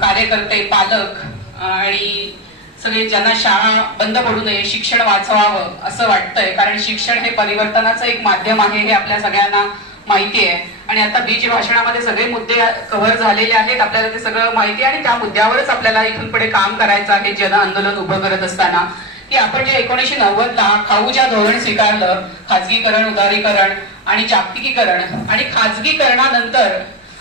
कार्यकर्ते, पालक आणि सगळे ज्यांना शाळा बंद पडू नये, शिक्षण वाचवावं असं वाटतंय. कारण शिक्षण हे परिवर्तनाचं एक माध्यम आहे हे आपल्या सगळ्यांना माहिती आहे. आणि आता बीज भाषणामध्ये सगळे मुद्दे कव्हर झालेले आहेत, आपल्याला ते सगळं माहिती आहे. आणि त्या मुद्द्यावरच आपल्याला इथून पुढे काम करायचं आहे जन आंदोलन उभं करत असताना. की आपण जे 1990ला खाऊच्या धोरण स्वीकारलं, खाजगीकरण, उदारीकरण आणि जागतिकीकरण, आणि खाजगीकरणानंतर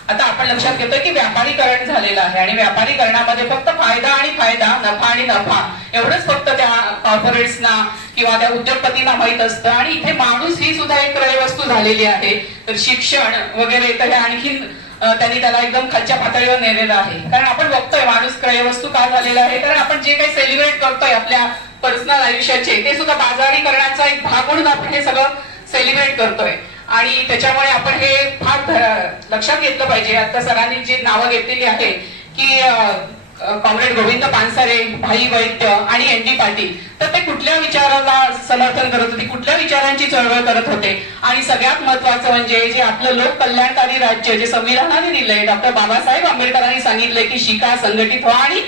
आता आपण लक्षात घेतोय की व्यापारीकरण झालेलं आहे. आणि व्यापारीकरणामध्ये फक्त फायदा आणि फायदा, नफा आणि नफा एवढंच फक्त त्या कॉर्पोरेट्सना किंवा त्या उद्योगपतींना माहित असतं. आणि इथे माणूस ही सुद्धा एक क्रयवस्तू झालेली आहे. तर शिक्षण वगैरे तर हे आणखीन त्यांनी त्याला एकदम खालच्या पातळीवर नेलेलं आहे. कारण आपण बघतोय माणूस क्रयवस्तू का झालेला आहे, कारण आपण जे काही सेलिब्रेट करतोय आपल्या पर्सनल आयुष्याचे ते सुद्धा बाजारीकरणाचा एक भाग म्हणून आपण हे सगळं सेलिब्रेट करतोय. आणि त्याच्यामुळे आपण हे फार लक्षात घेतलं पाहिजे. आता सरांनी जी नावं घेतलेली आहे की कॉम्रेड गोविंद पानसरे, भाई वैद्य आणि एन.डी. पाटील, तर ते कुठल्या विचाराला समर्थन करत होते, कुठल्या विचारांची चळवळ करत होते. आणि सगळ्यात महत्वाचं म्हणजे जे आपलं लोक कल्याणकारी राज्य जे संविधानाने दिलंय, डॉक्टर बाबासाहेब आंबेडकरांनी सांगितलंय की शिका, संघटित व्हा आणि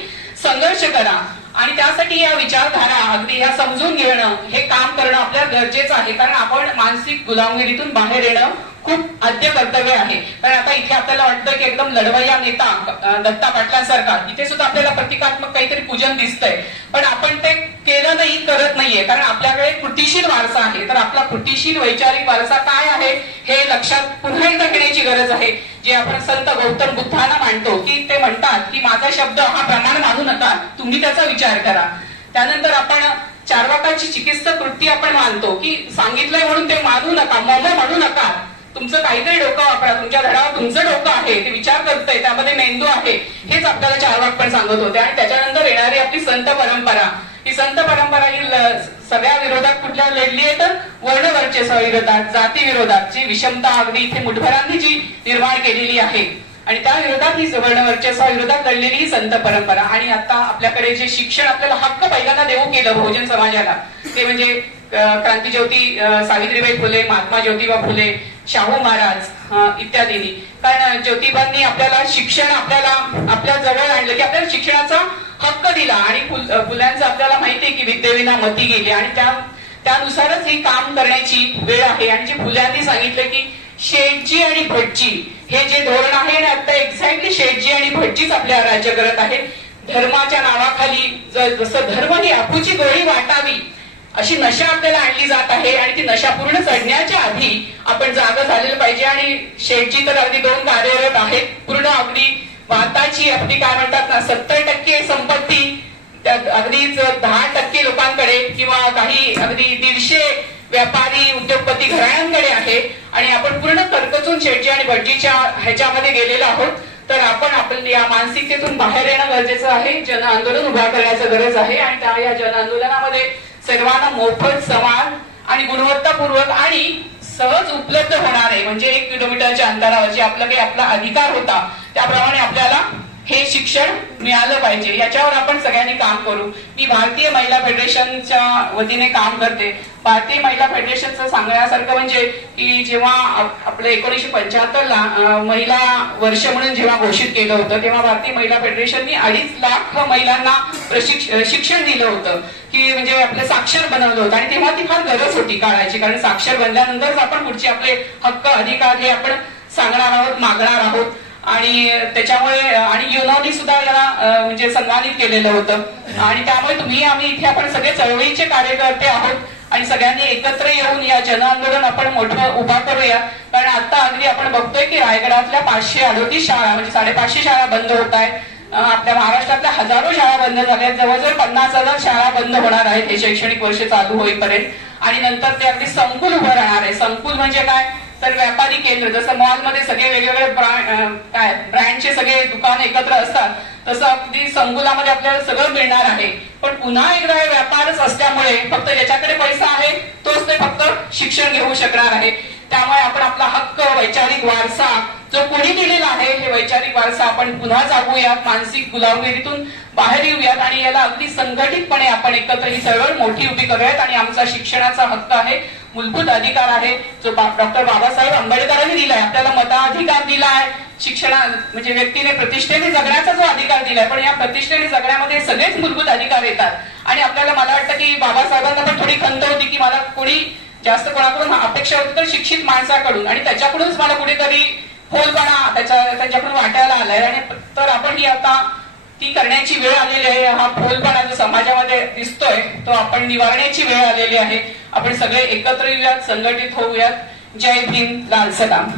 संघर्ष करा. आणि त्यासाठी या विचारधारा अगदी ह्या समजून घेणं, हे काम करणं आपल्याला गरजेचं आहे. कारण आपण मानसिक गुलामगिरीतून बाहेर येणं खूप आद्य कर्तव्य आहे. कारण आता इथे आपल्याला वाटतं की एकदम लढवय्या नेता दत्ता पाटलांसारखा इथे सुद्धा आपल्याला प्रतिकात्मक काहीतरी पूजन दिसतंय, पण आपण ते केलं नाही, करत नाहीये. कारण आपल्याकडे कृतिशील वारसा आहे. तर आपला कृतिशील वैचारिक वारसा काय आहे हे लक्षात पुन्हा एकदा घेण्याची गरज आहे. जे आपण संत गौतम बुद्धांना मानतो की ते म्हणतात की माझा शब्द हा प्रमाण मानू नका, तुम्ही त्याचा विचार करा. त्यानंतर आपण चार्वाकाची चिकित्सक वृत्ती आपण मानतो की सांगितलंय म्हणून ते मानू नका, मम म्हणू नका, तुमचं काहीतरी डोकं वापरा, तुमच्या धडावर तुमचं डोकं आहे, ते विचार करतंय, त्यामध्ये मेंदू आहे, हेच आपल्याला चार्वाक पण सांगत होते. आणि त्याच्यानंतर येणारी आपली संत परंपरा, ही संत परंपरा ही सगळ्या विरोधात कुठल्या लढली आहे तर वर्णवर्चस्वा विरोधात, जाती विरोधात, जी विषमता अगदी इथे मुठभरांनी जी निर्माण केलेली आहे आणि त्या विरोधात ही वर्णवर्चस्वा विरोधात लढलेली ही संत परंपरा. आणि आता आपल्याकडे जे शिक्षण आपल्याला हक्क पहिल्यांदा देऊ केलं बहुजन समाजाला, ते म्हणजे क्रांतीज्योती सावित्रीबाई फुले, महात्मा ज्योतिबा फुले, शाहू महाराज इत्यादींनी. कारण ज्योतिबांनी आपल्याला शिक्षण आपल्या जवळ आणलं की आपल्याला शिक्षणाचा हक्क दिला. आणि फुल्यांचं आपल्याला माहिती आहे की विद्येविना मती गेली. आणि त्यानुसारच ही काम करण्याची वेळ आहे. आणि जे फुल्यांनी सांगितलं की शेठजी आणि भटजी हे जे धोरण आहे ना, आता एक्झॅक्टली शेठजी आणि भटजीच आपल्या राज्य करत आहेत. धर्माच्या नावाखाली जसं धर्म ही आपूची गोळी वाटावी अशी नशा आपल्याला आणली जात आहे. आणि ती नशा पूर्ण चढण्याच्या आधी आपण जागा झालेलं पाहिजे. आणि शेठजी तर अगदी 2 कार्यरत आहेत. पूर्ण अगदी भारताची अगदी काय म्हणतात ना 70% संपत्ती अगदीच 10% लोकांकडे किंवा काही अगदी 150 व्यापारी उद्योगपती घराण्यांकडे आहे. आणि आपण पूर्ण कर्कचून शेठजी आणि भटजीच्या ह्याच्यामध्ये गेलेलो आहोत. तर आपण या मानसिकतेतून बाहेर येणं गरजेचं आहे. जन आंदोलन उभा करण्याची गरज आहे. आणि त्या या जन आंदोलनामध्ये सर्वांना मोफत, समान आणि गुणवत्तापूर्वक आणि सहज उपलब्ध होणार आहे. म्हणजे 1 किलोमीटरच्या अंतरावर जे आपला अधिकार होता त्याप्रमाणे आपल्याला हे शिक्षण मिळालं पाहिजे. याच्यावर आपण सगळ्यांनी काम करू. मी भारतीय महिला फेडरेशनच्या वतीने काम करते. भारतीय महिला फेडरेशनचं सांगण्यासारखं म्हणजे की जेव्हा आपलं 1975ला महिला वर्ष म्हणून जेव्हा घोषित केलं होतं, तेव्हा भारतीय महिला फेडरेशननी 2.5 लाख महिलांना शिक्षण दिलं होतं की म्हणजे आपलं साक्षर बनवलं होतं. आणि तेव्हा ती फार गरज होती काळाची. कारण साक्षर बनल्यानंतरच आपण पुढचे आपले हक्क अधिकार हे आपण सांगणार आहोत, मागणार आहोत. आणि त्याच्यामुळे आणि युनोनी सुद्धा याला म्हणजे सन्मानित केलेलं होतं. आणि त्यामुळे आम्ही इथे आपण सगळे चळवळीचे कार्यकर्ते आहोत. आणि सगळ्यांनी एकत्र येऊन या जन आंदोलन आपण मोठं उभा करूया. कारण आता अगदी आपण बघतोय की रायगडातल्या 538 शाळा म्हणजे 550 शाळा बंद होत आहेत. आपल्या महाराष्ट्रातल्या हजारो शाळा बंद झाल्या आहेत. जवळजवळ 50,000 शाळा बंद होणार आहेत हे शैक्षणिक वर्ष चालू होईपर्यंत. आणि नंतर ते अगदी संकुल उभं राहणार आहे. संकुल म्हणजे काय तर व्यापारी केंद्र, जसं मॉलमध्ये सगळे वेगवेगळे ब्रँडचे सगळे दुकान एकत्र असतात, तसं अगदी संकुलामध्ये आपल्याला सगळं मिळणार आहे. पण पुन्हा एकदा हे व्यापारच असल्यामुळे फक्त ज्याच्याकडे पैसा आहे तोच ते फक्त शिक्षण घेऊ शकणार आहे. त्यामुळे आपण आपला हक्क, वैचारिक वारसा जो कोणी दिलेला आहे हे वैचारिक वारसा आपण पुन्हा जागूयात, मानसिक गुलामगिरीतून बाहेर येऊयात आणि याला अगदी संघटितपणे आपण एकत्र ही चळवळ मोठी उभी करूयात. आणि आमचा शिक्षणाचा हक्क आहे, मूलभूत अधिकार आहे जो डॉक्टर बाबासाहेब आंबेडकरांनी दिलाय. आपल्याला मताधिकार दिलाय, शिक्षणा म्हणजे व्यक्तीने प्रतिष्ठेने जगण्याचा जो अधिकार दिलाय, पण या प्रतिष्ठेने जगण्यामध्ये सगळेच मूलभूत अधिकार येतात. आणि आपल्याला मला वाटतं की बाबासाहेबांना पण थोडी खंत होती की मला कोणी जास्त कोणाकडून अपेक्षा होती तर शिक्षित माणसाकडून, आणि त्याच्याकडूनच मला कुठेतरी फोलपणा त्यांच्याकडून वाटायला आलाय. आणि तर आपण ही आता ती करण्याची वेळ आलेली आहे. हा फोलपणा जो समाजामध्ये दिसतोय तो आपण निवारण्याची वेळ आलेली आहे. आपण सगळे एकत्र येऊयात, संघटित होऊयात. जय भीम, लाल सलाम.